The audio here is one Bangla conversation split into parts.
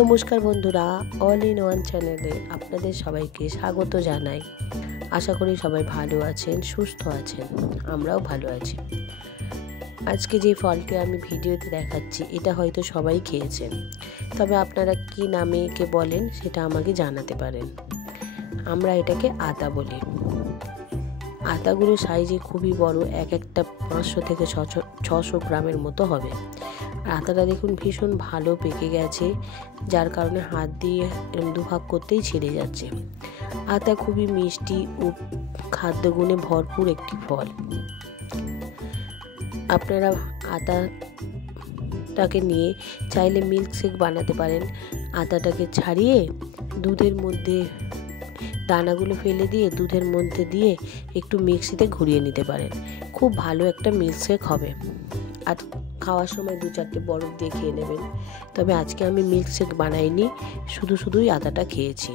নমস্কার বন্ধুরা, অল ইন ওয়ান চ্যানেলে আপনাদের সবাইকে স্বাগত জানাই। আশা করি সবাই ভালো আছেন, সুস্থ আছেন। আমরাও ভালো আছি। আজকে যে ফলটি আমি ভিডিওতে দেখাচ্ছি এটা হয়তো সবাই খেয়েছেন, তবে আপনারা কি নামে একে বলেন সেটা আমাকে জানাতে পারেন। আমরা এটাকে আতা বলি। আতাগুলো সাইজে খুবই বড়, একটা 500 থেকে 600 গ্রামের মতো হবে। আতাটা দেখুন ভীষণ ভালো পেকে গেছে, যার কারণে হাত দিয়ে এরকম দুভাগ করতেই ছিঁড়ে যাচ্ছে। আতা খুবই মিষ্টি ও খাদ্যগুণে ভরপুর একটি ফল। আপনারা আতাটাকে নিয়ে চাইলে মিল্কশেক বানাতে পারেন। আতাটাকে ছাড়িয়ে দুধের মধ্যে দানাগুলো ফেলে দিয়ে দুধের মধ্যে দিয়ে একটু মিক্সিতে ঘুরিয়ে নিতে পারেন। খুব ভালো একটা মিল্কশেক হবে। আর খাওয়ার সময় 2-4টে বরফ দিয়ে খেয়ে নেবেন। তবে আজকে আমি মিল্কশেক বানাইনি, শুধুই আতাটা খেয়েছি।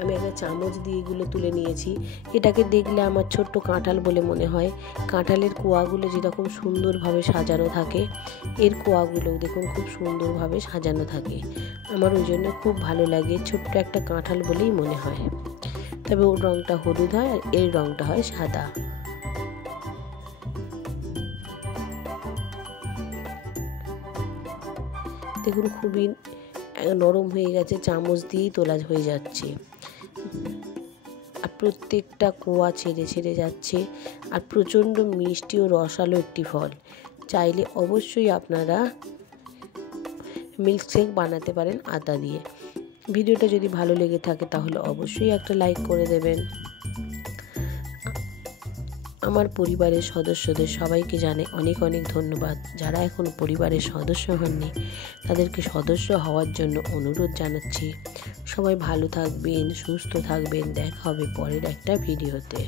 আমি একটা চামচ দিয়ে এগুলো তুলে নিয়েছি। এটাকে দেখলে আমার ছোট্ট কাঁঠাল বলে মনে হয়। কাঁঠালের কোয়াগুলো যেরকম সুন্দরভাবে সাজানো থাকে, এর কোয়াগুলোও দেখুন খুব সুন্দরভাবে সাজানো থাকে। আমার ওই জন্য খুব ভালো লাগে, ছোট্ট একটা কাঁঠাল বলেই মনে হয়। তবে ওর রঙটা হলুদ হয় আর এর রঙটা হয় সাদা। দেখুন খুবই নরম হয়ে গেছে, চামচ দিয়েই তোলা হয়ে যাচ্ছে। আর প্রত্যেকটা কোয়া ছেড়ে যাচ্ছে। আর প্রচণ্ড মিষ্টি ও রসালো একটি ফল। চাইলে অবশ্যই আপনারা মিল্কশেক বানাতে পারেন আতা দিয়ে। ভিডিওটা যদি ভালো লেগে থাকে তাহলে অবশ্যই একটা লাইক করে দেবেন। আমার পরিবারের সদস্যদের সবাইকে জানাই অনেক ধন্যবাদ। যারা এখনো পরিবারের সদস্য হননি তাদেরকে সদস্য হওয়ার জন্য অনুরোধ জানাচ্ছি। সবাই ভালো থাকবেন, সুস্থ থাকবেন। দেখা হবে পরের একটা ভিডিওতে।